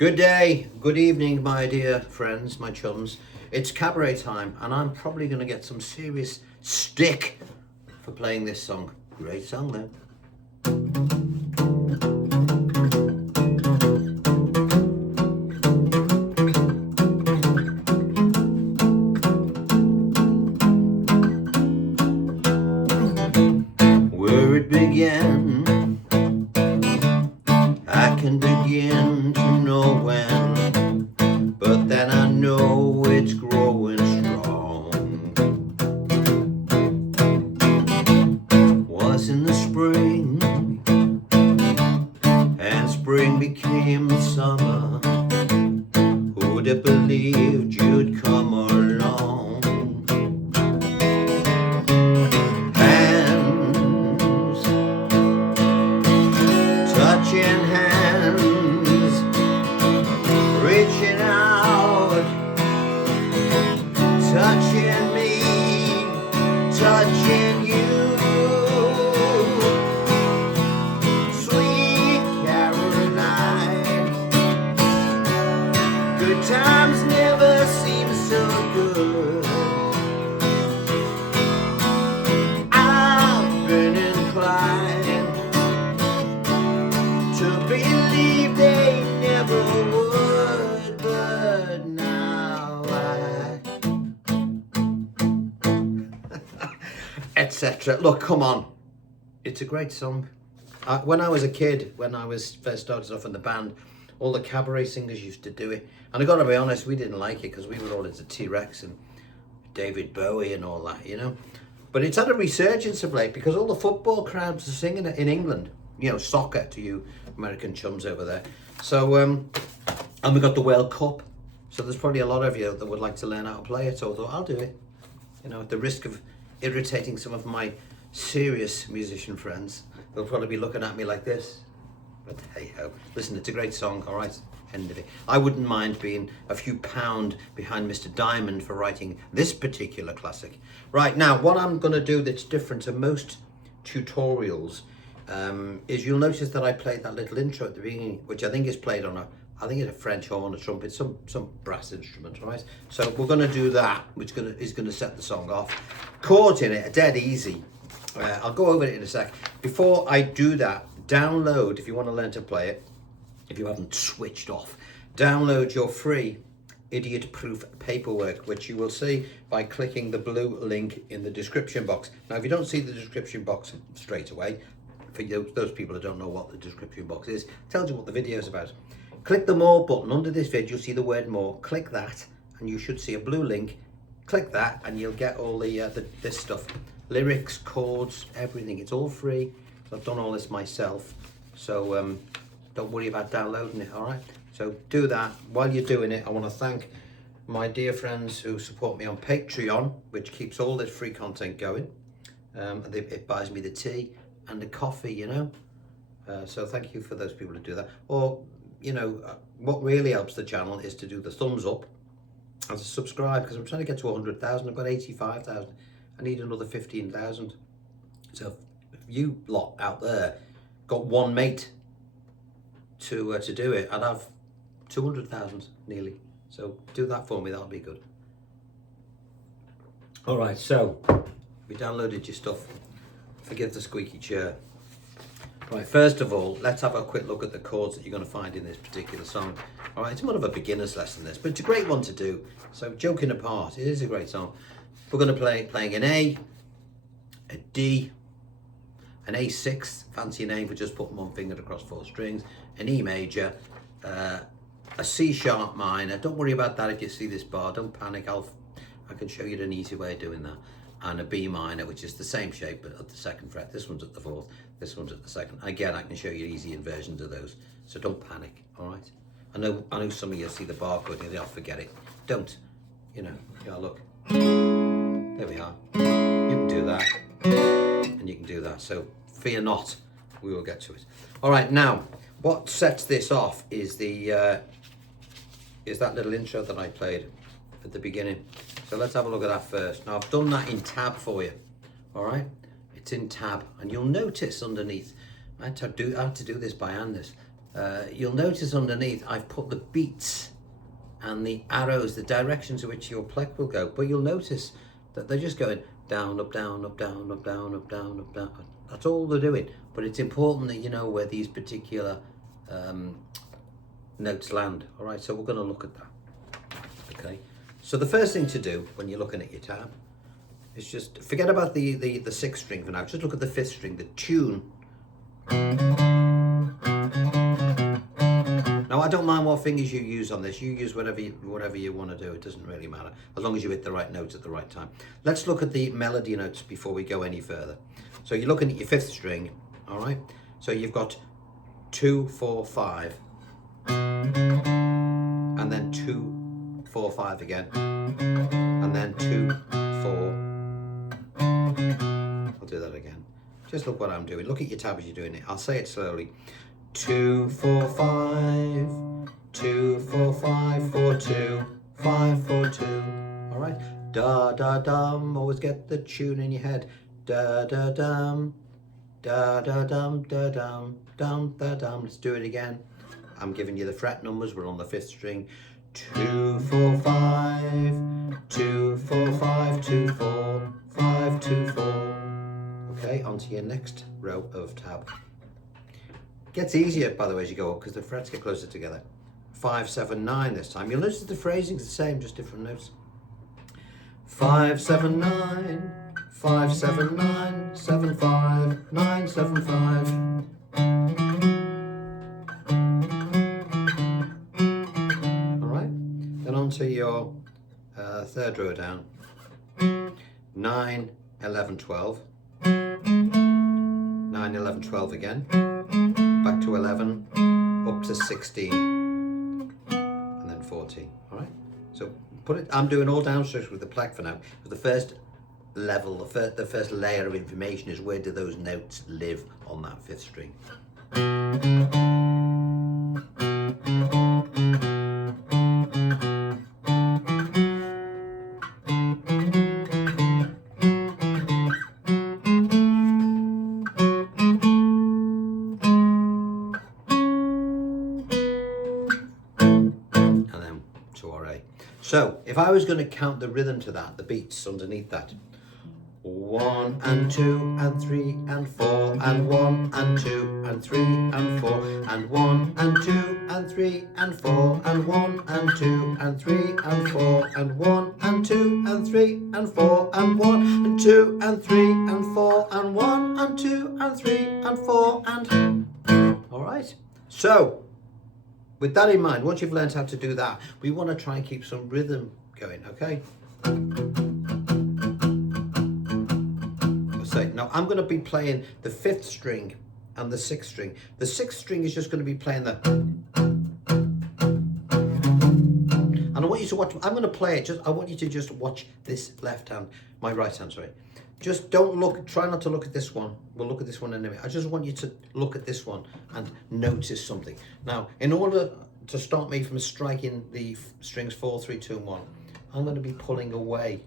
Good day, good evening, my dear friends, my chums. It's cabaret time, and I'm probably going to get some serious stick for playing this song. Great song, though. Where it began, I can begin to know when, but then I know it's growing strong. Was in the spring, and spring became the summer. Who'd have believed you'd come along? Hands, touching hands, reaching out, touching me, touching you. Sweet Caroline, good times never seem so good. I've been inclined to believe they never would, but now etc. Look, come on. It's a great song. When I was a kid, when I was first started off in the band, all the cabaret singers used to do it. And I got to be honest, we didn't like it because we were all into T-Rex and David Bowie and all that, you know. But it's had a resurgence of late because all the football crowds are singing it in England. You know, soccer to you American chums over there. So, and we got the World Cup. So there's probably a lot of you that would like to learn how to play it. So I thought, I'll do it. You know, at the risk of irritating some of my serious musician friends. They'll probably be looking at me like this. But hey ho. Listen, it's a great song, all right? End of it. I wouldn't mind being a few pound behind Mr. Diamond for writing this particular classic. Right, now, what I'm going to do that's different to most tutorials is you'll notice that I played that little intro at the beginning, which I think is played on I think it's a French horn, a trumpet, some brass instrument, right? So we're going to do that, which is going to set the song off. Chords in it are dead easy. I'll go over it in a sec. Before I do that, download, if you want to learn to play it, if you haven't switched off, download your free idiot-proof paperwork, which you will see by clicking the blue link in the description box. Now, if you don't see the description box straight away, for those people who don't know what the description box is, it tells you what the video is about. Click the More button under this video, you'll see the word More. Click that, and you should see a blue link. Click that, and you'll get all this stuff. Lyrics, chords, everything. It's all free. I've done all this myself, so don't worry about downloading it, all right? So do that. While you're doing it, I want to thank my dear friends who support me on Patreon, which keeps all this free content going. It buys me the tea and the coffee, you know? So thank you for those people who do that. Or, you know, what really helps the channel is to do the thumbs up and to subscribe, because I'm trying to get to 100,000. I've got 85,000. I need another 15,000. So if you lot out there got one mate to do it, I'd have 200,000 nearly. So do that for me, that'll be good. All right, so we downloaded your stuff. Forgive the squeaky chair. Right, first of all, let's have a quick look at the chords that you're going to find in this particular song. All right, it's more of a beginner's lesson, this, but it's a great one to do. So joking apart, it is a great song. We're going to playing an A, a D, an A6, fancy name for just putting one finger across 4 strings, an E major, a C sharp minor. Don't worry about that if you see this bar. Don't panic. I can show you an easy way of doing that. And a B minor, which is the same shape but at the 2nd fret. This one's at the 4th. This one's at the 2nd. Again, I can show you easy inversions of those. So don't panic. All right. I know some of you see the barcode and they'll forget it. Don't. You know. Yeah, look. There we are. You can do that, and you can do that. So fear not, we will get to it. All right, now what sets this off is that little intro that I played at the beginning. So let's have a look at that first. Now I've done that in tab for you. All right, it's in tab, and you'll notice underneath. I had to do this by hand. you'll notice underneath I've put the beats and the arrows, the directions in which your pluck will go, but you'll notice that they're just going down, up, down, up, down, up, down, up, down, up, down. That's all they're doing. But it's important that you know where these particular notes land. All right, so we're going to look at that. Okay, so the first thing to do when you're looking at your tab is just forget about the sixth string for now. Just look at the fifth string, the tune. Now I don't mind what fingers you use on this. You use whatever you want to do. It doesn't really matter as long as you hit the right notes at the right time. Let's look at the melody notes before we go any further. So you're looking at your fifth string, all right? So you've got 2, 4, 5, and then 2, 4, 5 again, and then 2, 4. I'll do that again. Just look what I'm doing. Look at your tab as you're doing it. I'll say it slowly. 2, 4, 5, 2, 4, 5, 4, 2, 5, 4, 2. All right. Da da dum. Always get the tune in your head. Da da dum, da da dum, da dum, dum da dum. Let's do it again. I'm giving you the fret numbers. We're on the fifth string. 2, 4, 5, 2, 4, 5, 2, 4, 5, 2, 4. Okay, on to your next row of tab. Gets easier, by the way, as you go up because the frets get closer together. 5, 7, 9 this time. You'll notice the phrasing's the same, just different notes. 5, 7, 9, 5, 7, 9, 7, 5, 9, 7, 5. All right. Then on to your third row down. 9, 11, 12. 9, 11, 12 again. Back to 11, up to 16, and then 14. All right. So put it. I'm doing all downstrokes with the pluck for now. The first level, the first layer of information is where do those notes live on that fifth string. So if I was going to count the rhythm to that, the beats underneath that, 1 and 2 and 3 and 4 and 1 and 2 and 3 and 4 and 1 and 2 and 3 and 4 and 1 and 2 and 3 and 4 and 1 and 2 and 3 and 4 and 1 and 2 and 3 and 4 and 1 and 2 and 3 and 4 and... All right. So with that in mind, once you've learned how to do that, we want to try and keep some rhythm going, okay? So now I'm going to be playing the fifth string and the sixth string. The sixth string is just going to be playing the... And I want you to watch, I'm going to play it, I want you to just watch this left hand, my right hand, sorry. Just don't look, try not to look at this one. We'll look at this one in a minute. I just want you to look at this one and notice something. Now, in order to stop me from striking the strings 4, 3, 2, and 1, I'm going to be pulling away.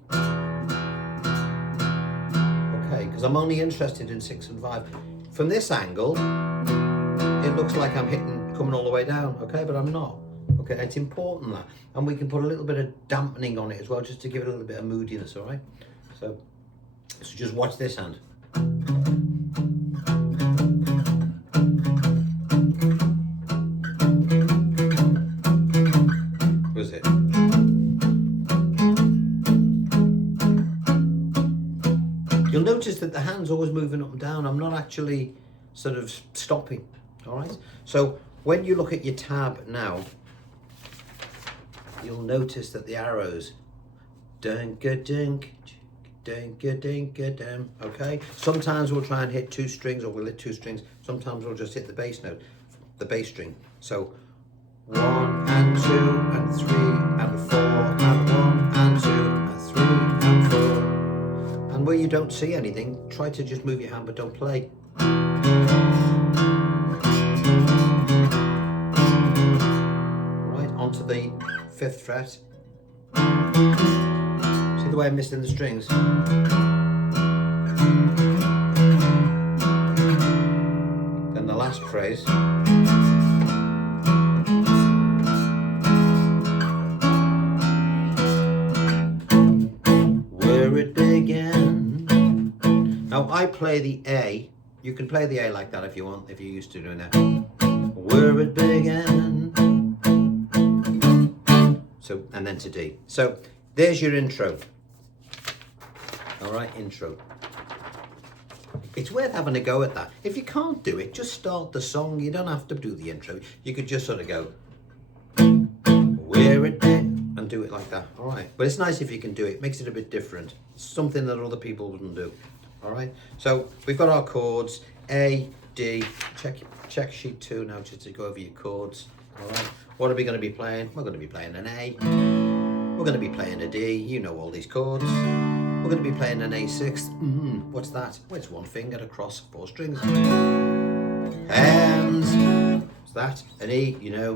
Okay, because I'm only interested in 6 and 5. From this angle, it looks like I'm coming all the way down, okay, but I'm not. Okay, it's important that. And we can put a little bit of dampening on it as well, just to give it a little bit of moodiness, all right? So just watch this hand. Was it? You'll notice that the hand's always moving up and down. I'm not actually sort of stopping, all right? So when you look at your tab now, you'll notice that the arrows, dunk-a-dunk, ding-a-ding-a-dum, okay? Sometimes we'll try and hit 2 strings, or we'll hit 2 strings. Sometimes we'll just hit the bass note, the bass string. So 1 and 2 and 3 and 4 and 1 and 2 and 3 and 4. And where you don't see anything, try to just move your hand, but don't play. Right, onto the 5th fret. See the way I'm missing the strings? Then the last phrase. I play the A. You can play the A like that if you want, if you're used to doing that. Where it began. So, and then to D. So there's your intro. All right, intro. It's worth having a go at that. If you can't do it, just start the song. You don't have to do the intro. You could just sort of go, where it been, and do it like that. All right. But it's nice if you can do it. It makes it a bit different. Something that other people wouldn't do. All right. So we've got our chords, A, D. Check sheet 2 now just to go over your chords. All right. What are we going to be playing? We're going to be playing an A. We're going to be playing a D. You know all these chords. We're going to be playing an A6. What's that? Well, it's one finger across 4 strings. Hands. What's that? An E, you know.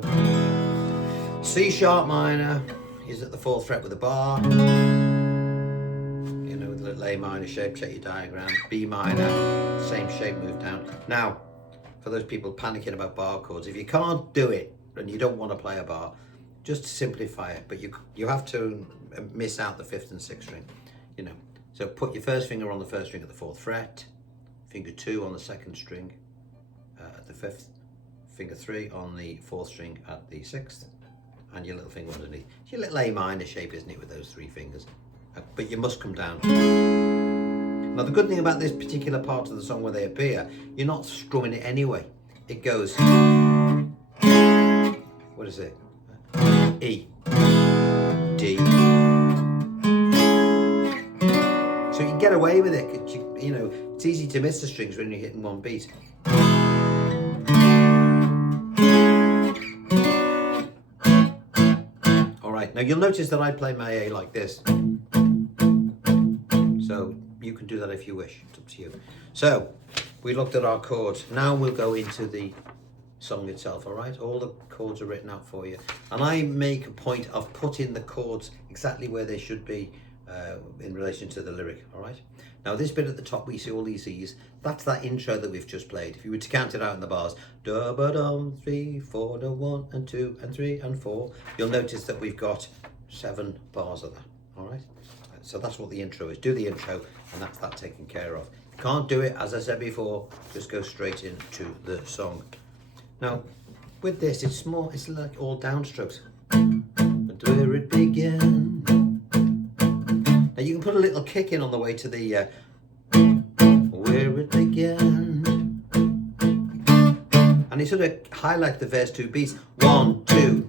C sharp minor is at the 4th fret with a bar. You know, with a little A minor shape. Check your diagram. B minor, same shape, move down. Now, for those people panicking about bar chords, if you can't do it and you don't want to play a bar, just simplify it. But you have to miss out the 5th and 6th string. You know, so put your first finger on the 1st string at the 4th fret, finger 2 on the 2nd string at the 5th, finger 3 on the 4th string at the 6th, and your little finger underneath. It's your little A minor shape, isn't it, with those 3 fingers? But you must come down. Now the good thing about this particular part of the song where they appear, you're not strumming it anyway. It goes, what is it? E, D. So you can get away with it. You know, it's easy to miss the strings when you're hitting one beat. All right, now you'll notice that I play my A like this. So you can do that if you wish, it's up to you. So we looked at our chords. Now we'll go into the song itself, all right? All the chords are written out for you. And I make a point of putting the chords exactly where they should be in relation to the lyric, all right? Now this bit at the top, we see all these E's. That's that intro that we've just played. If you were to count it out in the bars, da ba dum 3 4 da 1 and 2 and 3 and 4, you'll notice that we've got 7 bars of that, all right? So that's what the intro is. Do the intro, and that's that taken care of. If you can't do it, as I said before, just go straight into the song. Now, with this, it's like all downstrokes. And where it began. Now you can put a little kick in on the way to the where it began, and you sort of highlight the first 2 beats. 1, 2.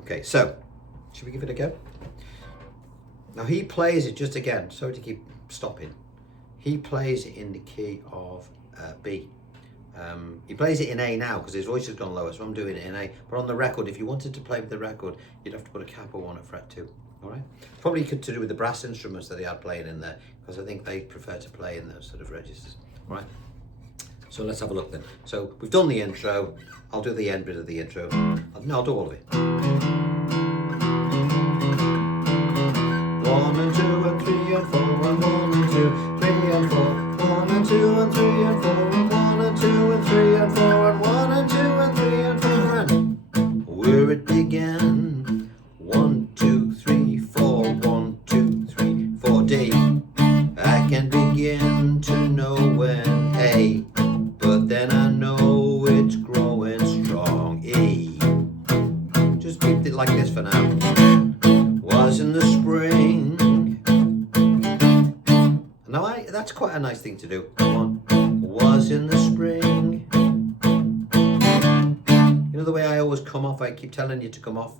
Okay, so should we give it a go? Now he plays it just again. Sorry to keep stopping. He plays it in the key of B. He plays it in A now because his voice has gone lower, so I'm doing it in A. But on the record, if you wanted to play with the record, you'd have to put a capo on at fret 2. All right? Probably to do with the brass instruments that he had playing in there, because I think they prefer to play in those sort of registers. All right? So let's have a look then. So we've done the intro. I'll do the end bit of the intro. No, I'll do all of it. 1 and 2 and 3 and 4 and 1 and 2, 3 and 4, 1 and 2 and 3 and 4 and 1 and 2 and 3 and 4 and 1 and 2 and 3 and 4 and where it began. 1 2 3 4 1 2 3 4 D. I can begin to know when A, but then I know it's growing strong. E. Just keep it like this for now. Was in the spring. Now that's quite a nice thing to do. One was in the spring. You know the way I always come off, I keep telling you to come off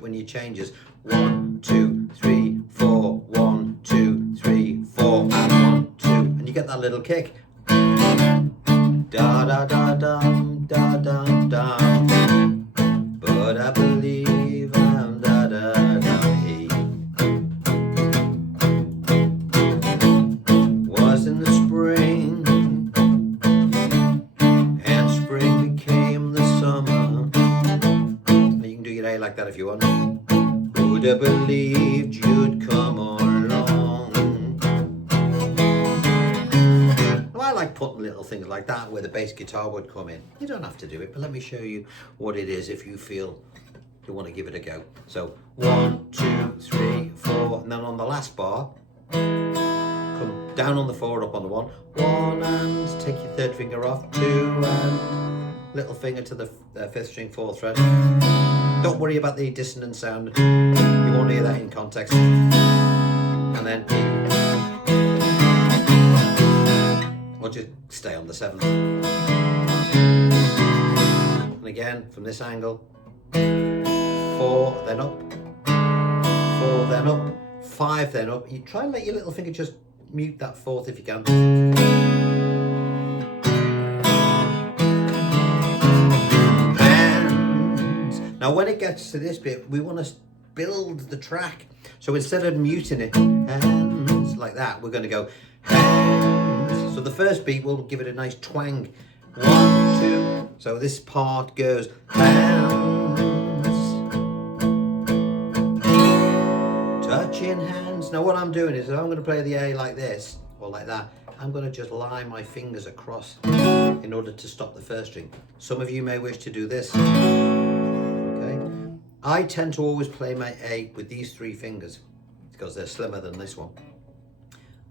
when you changes. 1 2 3 4 1 2 3 4 and 1 2, and you get that little kick. Da da da dum da dum dum. But I believe I'm da da da he. Was in the spring, and spring became the summer. Now you can do your A like that if you want. Who'd have believed you'd come along? Well, I like putting little things like that where the bass guitar would come in. You don't have to do it, but let me show you what it is if you feel you want to give it a go. So 1, 2, 3, 4, and then on the last bar, come down on the 4, up on the 1, 1, and take your third finger off, 2, and little finger to the 5th string, 4th fret. Don't worry about the dissonant sound, you won't hear that in context. And then E. Or just stay on the 7th. And again, from this angle, 4, then up, 4, then up, 5, then up. You try and let your little finger just mute that 4th if you can. And now when it gets to this bit, we want to build the track. So instead of muting it, hands, like that, we're going to go hands. So the first beat, we'll give it a nice twang. 1, 2. So this part goes hands, touching hands. Now what I'm doing is, if I'm going to play the A like this or like that, I'm going to just lie my fingers across in order to stop the first string. Some of you may wish to do this. Okay. I tend to always play my A with these 3 fingers because they're slimmer than this one.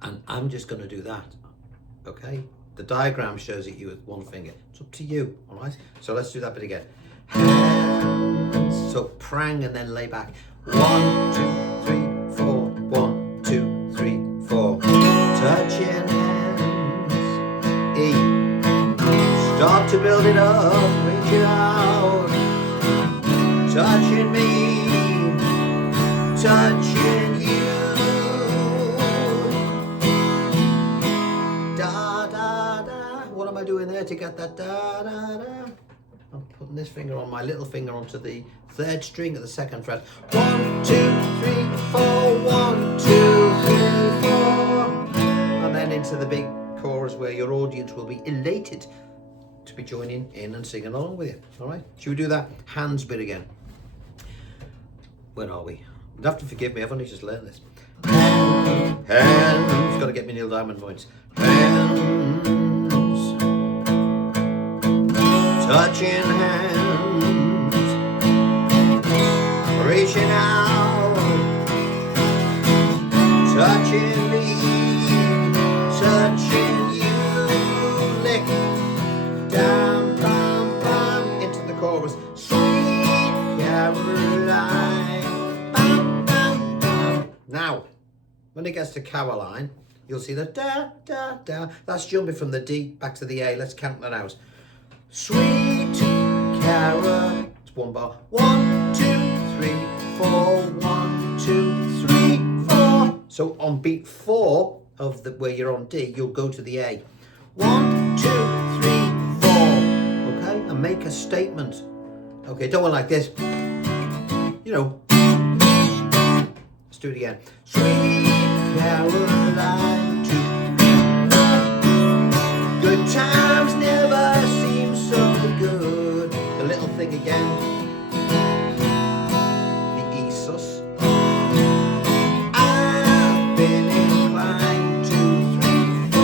And I'm just going to do that. Okay. The diagram shows it you with 1 finger. It's up to you, all right? So let's do that bit again. Hands. So prang and then lay back. 1, 2, 3, 4. 1, 2, 3, 4. Touching hands. E. Start to build it up. Reach it out. Touching me. Touching you. What am I doing there to get that da da da? I'm putting this finger on my little finger onto the 3rd string at the 2nd fret. 1, 2, 3, 4. 1, 2, 3, 4. And then into the big chorus where your audience will be elated to be joining in and singing along with you. All right? Should we do that hands bit again? Where are we? You'd have to forgive me. I've only just learned this. Hands. Got to get me Neil Diamond points. Hands. Touching hands, reaching out, touching me, touching you, lick, down, bam, bam, into the chorus, sweet Caroline, bam, bam, bam. Now, when it gets to Caroline, you'll see the da, da, da. That's jumping from the D back to the A. Let's count that out. Sweet Cara, it's 1 bar. 1, 2, 3, 4. 1, 2, 3, 4. So on beat 4 of the where you're on D, you'll go to the A. 1, 2, 3, 4. Okay, and make a statement. Okay, don't want like this. You know. Let's do it again. Sweet Caroline, good times never seem so good. The little thing again. The E sus. I've been inclined 2, 3, 4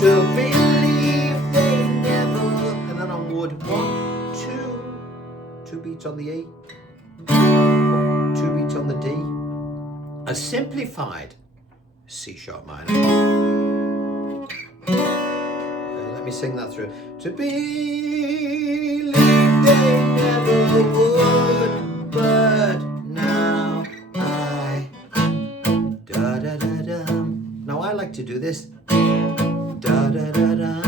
to believe they never. And then on wood 1, 2. 2 beats on the E. 2 beats on the D. A simplified C sharp minor. Let me sing that through. To believe they never would, but now I da da da da. Now I like to do this. Da da da da.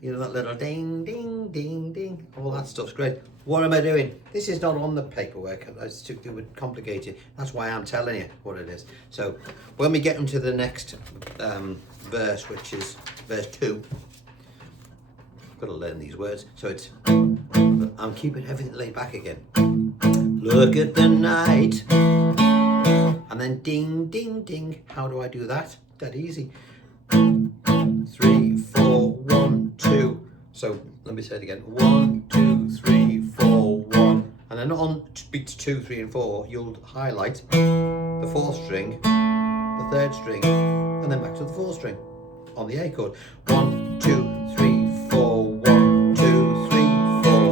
You know that little ding ding ding ding. All that stuff's great. What am I doing? This is not on the paperwork. It would complicate it. That's why I'm telling you what it is. So when we get into the next verse, which is verse 2, I've got to learn these words. So it's, I'm keeping everything laid back again. Look at the night. And then ding, ding, ding. How do I do that? That easy. 3, 4, 1, 2. So let me say it again. 1, 2, 3, 4, 1. And then on beats 2, 3, and 4, you'll highlight the 4th string, the 3rd string, and then back to the 4th string on the A chord. 1, 2, 3, 4, 1, 2, 3, 4.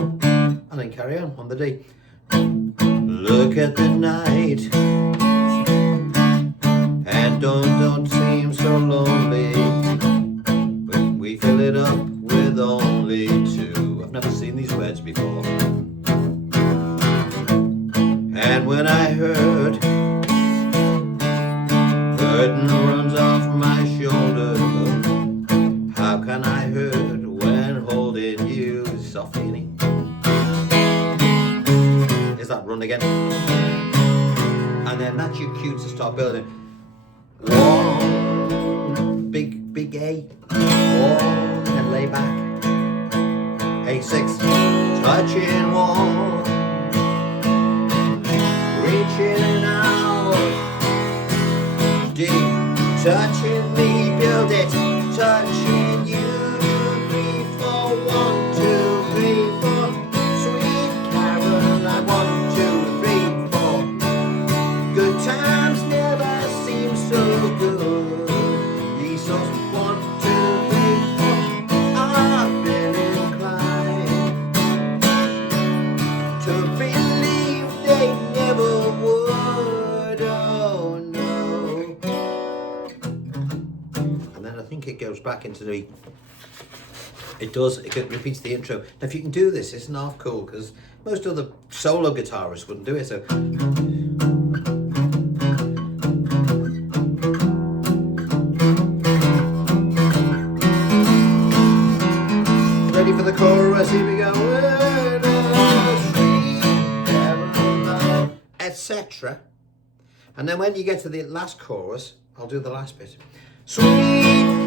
carry on the D. Look at the night, and don't seem so lonely, when we fill it up with only two. I've never seen these words before. And when I heard, burden runs off my shoulder, how can I hurt when holding you softly? Is that run again? And then that's your cue to start building. One, big A, one, and lay back. A6, touching wall, reaching out. D, touching me, build it, touching you. 2, 3, 4, 1, 2, 3, 4. Sweet Caroline, 1, 2, 3, 4. Good times never seem so good. These songs, 1, 2, 3, 4. I've been inclined to believe they never would. Oh no. And then I think it goes back into the, it repeats the intro. Now if you can do this, it's not cool, because most other solo guitarists wouldn't do it. So ready for the chorus, here we go. Etc. And then when you get to the last chorus, I'll do the last bit. Sweet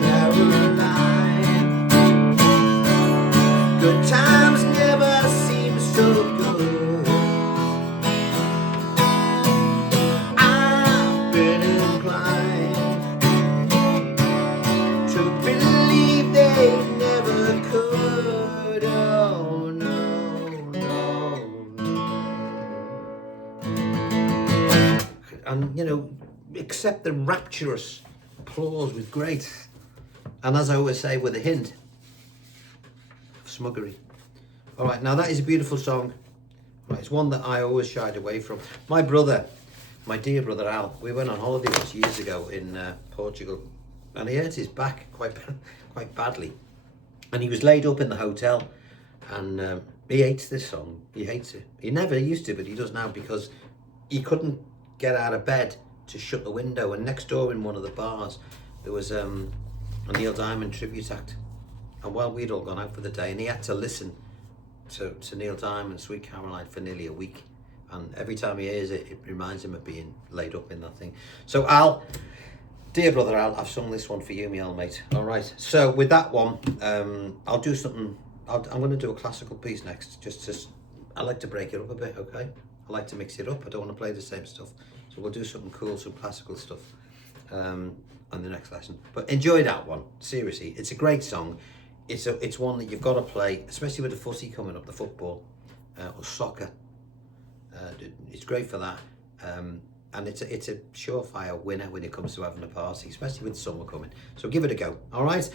Caroline, good times never seem so good. I've been inclined to believe they never could. Oh no, no. And you know, accept the rapturous applause with grace, and as I always say, with a hint of smuggery. All right, now that is a beautiful song. Right, it's one that I always shied away from. My brother, my dear brother Al, we went on holiday once years ago in Portugal, and he hurt his back quite badly, and he was laid up in the hotel, and he hates this song. He hates it. He never used to, but he does now, because he couldn't get out of bed to shut the window, and next door in one of the bars there was a Neil Diamond tribute act, and while we'd all gone out for the day, and he had to listen to Neil Diamond, Sweet Caroline, for nearly a week, and every time he hears it, it reminds him of being laid up in that thing. So Al, dear brother Al, I've sung this one for you, my old mate. All right, so with that one, I'll do something. I'm going to do a classical piece next, I like to break it up a bit, okay? I like to mix it up. I don't want to play the same stuff. So we'll do something cool, some classical stuff on the next lesson. But enjoy that one. Seriously, it's a great song. It's one that you've got to play, especially with the footy coming up, the football or soccer. It's great for that. And it's a surefire winner when it comes to having a party, especially with summer coming. So give it a go. All right.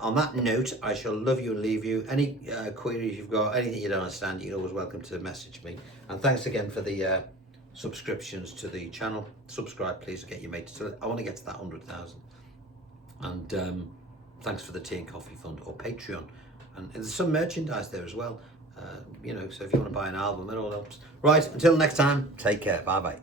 On that note, I shall love you and leave you. Any queries you've got, anything you don't understand, you're always welcome to message me. And thanks again for the subscriptions to the channel. Subscribe, please, and get your mates to it. I want to get to that 100,000. And thanks for the tea and coffee fund or Patreon. And there's some merchandise there as well. You know, so if you want to buy an album, it all helps. Right, until next time, take care. Bye bye.